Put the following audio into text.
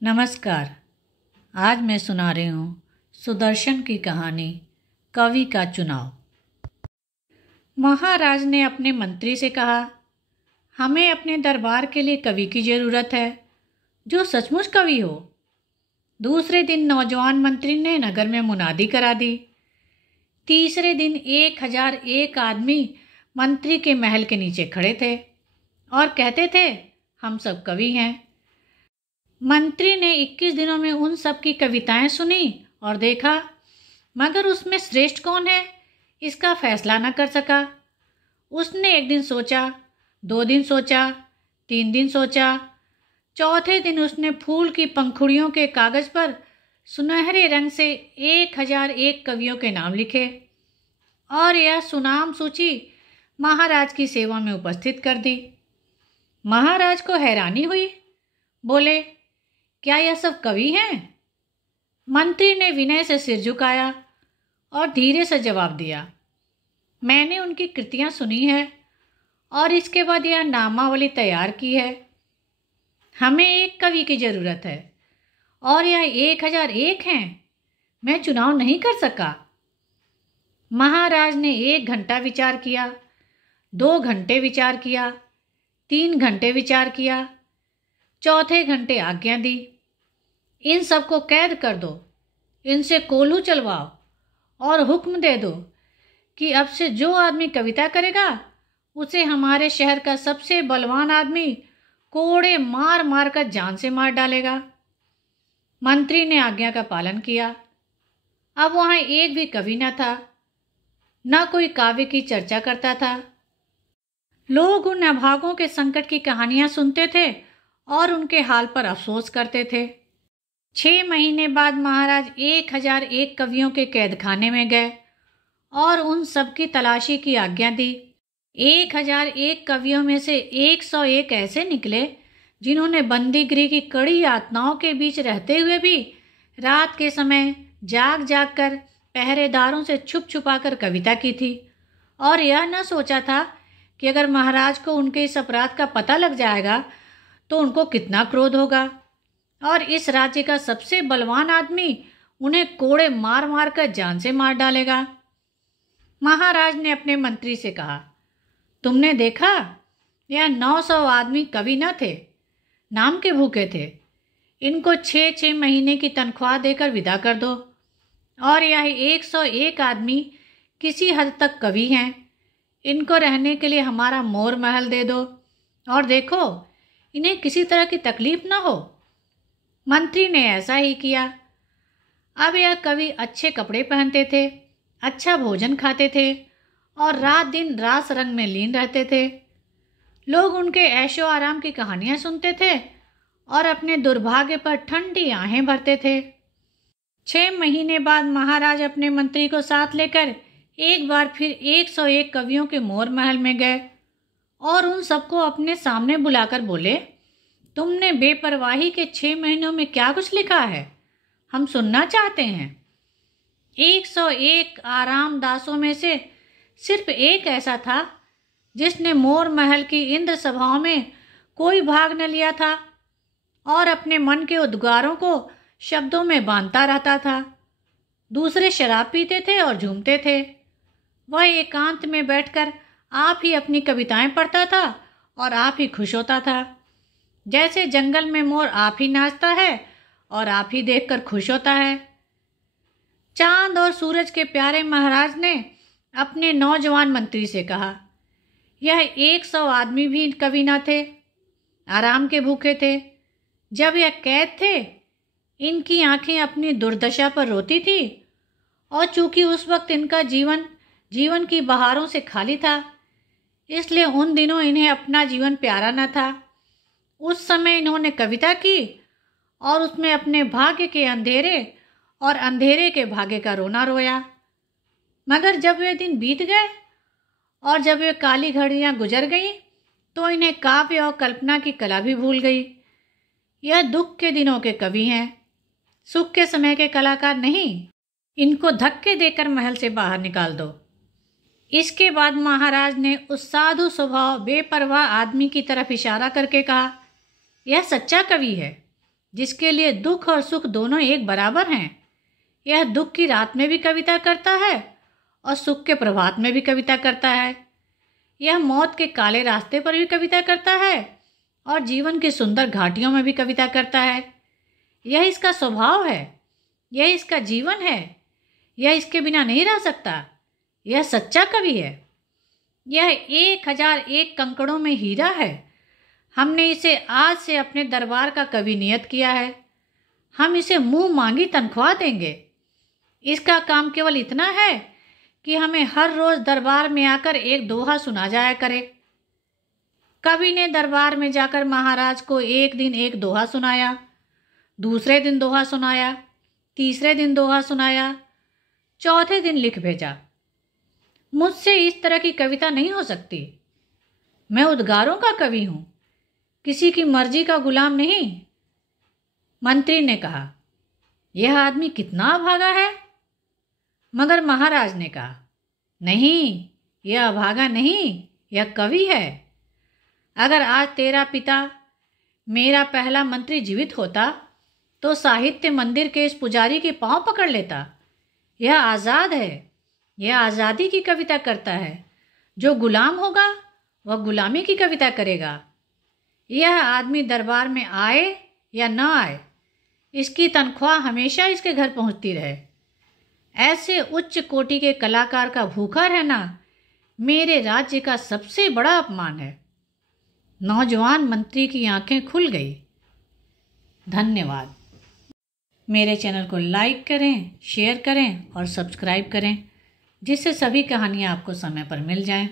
नमस्कार। आज मैं सुना रही हूँ सुदर्शन की कहानी कवि का चुनाव। महाराज ने अपने मंत्री से कहा, हमें अपने दरबार के लिए कवि की ज़रूरत है जो सचमुच कवि हो। दूसरे दिन नौजवान मंत्री ने नगर में मुनादी करा दी। तीसरे दिन 1001 आदमी मंत्री के महल के नीचे खड़े थे और कहते थे, हम सब कवि हैं। मंत्री ने 21 दिनों में उन सब की कविताएं सुनी और देखा, मगर उसमें श्रेष्ठ कौन है इसका फैसला न कर सका। उसने एक दिन सोचा, 2 दिन सोचा, 3 दिन सोचा। चौथे दिन उसने फूल की पंखुड़ियों के कागज पर सुनहरे रंग से 1001 कवियों के नाम लिखे और यह सुनाम सूची महाराज की सेवा में उपस्थित कर दी। महाराज को हैरानी हुई। बोले, क्या यह सब कवि हैं? मंत्री ने विनय से सिर झुकाया और धीरे से जवाब दिया, मैंने उनकी कृतियां सुनी है और इसके बाद यह नामावली तैयार की है। हमें एक कवि की ज़रूरत है और यह 1001 हैं। मैं चुनाव नहीं कर सका। महाराज ने 1 घंटा विचार किया, 2 घंटे विचार किया, 3 घंटे विचार किया, चौथे घंटे आज्ञा दी, इन सबको कैद कर दो, इनसे कोल्हू चलवाओ और हुक्म दे दो कि अब से जो आदमी कविता करेगा उसे हमारे शहर का सबसे बलवान आदमी कोड़े मार मार कर जान से मार डालेगा। मंत्री ने आज्ञा का पालन किया। अब वहाँ एक भी कवि न था, न कोई काव्य की चर्चा करता था। लोग उन अभागों के संकट की कहानियां सुनते थे और उनके हाल पर अफसोस करते थे। 6 महीने बाद महाराज 1001 कवियों के कैदखाने में गए और उन सब की तलाशी की आज्ञा दी। 1001 कवियों में से 101 ऐसे निकले जिन्होंने बंदीगृह की कड़ी यातनाओं के बीच रहते हुए भी रात के समय जाग जाग कर पहरेदारों से छुप छुपा कर कविता की थी और यह न सोचा था कि अगर महाराज को उनके इस अपराध का पता लग जाएगा तो उनको कितना क्रोध होगा और इस राज्य का सबसे बलवान आदमी उन्हें कोड़े मार मार कर जान से मार डालेगा। महाराज ने अपने मंत्री से कहा, तुमने देखा, यह 900 आदमी कवि न थे, नाम के भूखे थे। इनको 6-6 महीने की तनख्वाह देकर विदा कर दो और यह 101 आदमी किसी हद तक कवि हैं। इनको रहने के लिए हमारा मोर महल दे दो और देखो इन्हें किसी तरह की तकलीफ न हो। मंत्री ने ऐसा ही किया। अब यह कवि अच्छे कपड़े पहनते थे, अच्छा भोजन खाते थे और रात दिन रास रंग में लीन रहते थे। लोग उनके ऐशो आराम की कहानियां सुनते थे और अपने दुर्भाग्य पर ठंडी आहें भरते थे। 6 महीने बाद महाराज अपने मंत्री को साथ लेकर एक बार फिर 101 कवियों के मोर महल में गए और उन सबको अपने सामने बुलाकर बोले, तुमने बेपरवाही के 6 महीनों में क्या कुछ लिखा है, हम सुनना चाहते हैं। 101 आराम दासों में से सिर्फ एक ऐसा था जिसने मोर महल की इंद्र सभाओं में कोई भाग न लिया था और अपने मन के उद्गारों को शब्दों में बांधता रहता था। दूसरे शराब पीते थे और झूमते थे। वह एकांत में बैठकर आप ही अपनी कविताएं पढ़ता था और आप ही खुश होता था। जैसे जंगल में मोर आप ही नाचता है और आप ही देखकर खुश होता है। चांद और सूरज के प्यारे महाराज ने अपने नौजवान मंत्री से कहा, यह 100 आदमी भी कवि न थे, आराम के भूखे थे। जब यह कैद थे, इनकी आंखें अपनी दुर्दशा पर रोती थी और चूंकि उस वक्त इनका जीवन की बहारों से खाली था, इसलिए उन दिनों इन्हें अपना जीवन प्यारा न था। उस समय इन्होंने कविता की और उसमें अपने भाग्य के अंधेरे और अंधेरे के भाग्य का रोना रोया। मगर जब वे दिन बीत गए और जब वे काली घड़ियां गुजर गईं, तो इन्हें काव्य और कल्पना की कला भी भूल गई। यह दुख के दिनों के कवि हैं, सुख के समय के कलाकार नहीं। इनको धक्के देकर महल से बाहर निकाल दो। इसके बाद महाराज ने उस साधु स्वभाव बेपरवाह आदमी की तरफ इशारा करके कहा, यह सच्चा कवि है, जिसके लिए दुख और सुख दोनों एक बराबर हैं। यह दुख की रात में भी कविता करता है और सुख के प्रभात में भी कविता करता है। यह मौत के काले रास्ते पर भी कविता करता है और जीवन की सुंदर घाटियों में भी कविता करता है। यह इसका स्वभाव है, यह इसका जीवन है, यह इसके बिना नहीं रह सकता। यह सच्चा कवि है। यह 1001 कंकड़ों में हीरा है। हमने इसे आज से अपने दरबार का कवि नियत किया है। हम इसे मुंह मांगी तनख्वाह देंगे। इसका काम केवल इतना है कि हमें हर रोज दरबार में आकर एक दोहा सुना जाया करे। कवि ने दरबार में जाकर महाराज को एक दिन एक दोहा सुनाया, दूसरे दिन दोहा सुनाया, तीसरे दिन दोहा सुनाया, चौथे दिन लिख भेजा। मुझसे इस तरह की कविता नहीं हो सकती। मैं उद्गारों का कवि हूं, किसी की मर्जी का गुलाम नहीं। मंत्री ने कहा, यह आदमी कितना अभागा है। मगर महाराज ने कहा, नहीं, यह अभागा नहीं, यह कवि है। अगर आज तेरा पिता, मेरा पहला मंत्री जीवित होता तो साहित्य मंदिर के इस पुजारी के पांव पकड़ लेता। यह आज़ाद है, यह आज़ादी की कविता करता है। जो गुलाम होगा वह गुलामी की कविता करेगा। यह आदमी दरबार में आए या न आए, इसकी तनख्वाह हमेशा इसके घर पहुंचती रहे। ऐसे उच्च कोटि के कलाकार का भूखा रहना मेरे राज्य का सबसे बड़ा अपमान है। नौजवान मंत्री की आंखें खुल गई। धन्यवाद। मेरे चैनल को लाइक करें, शेयर करें और सब्सक्राइब करें, जिससे सभी कहानियाँ आपको समय पर मिल जाएं।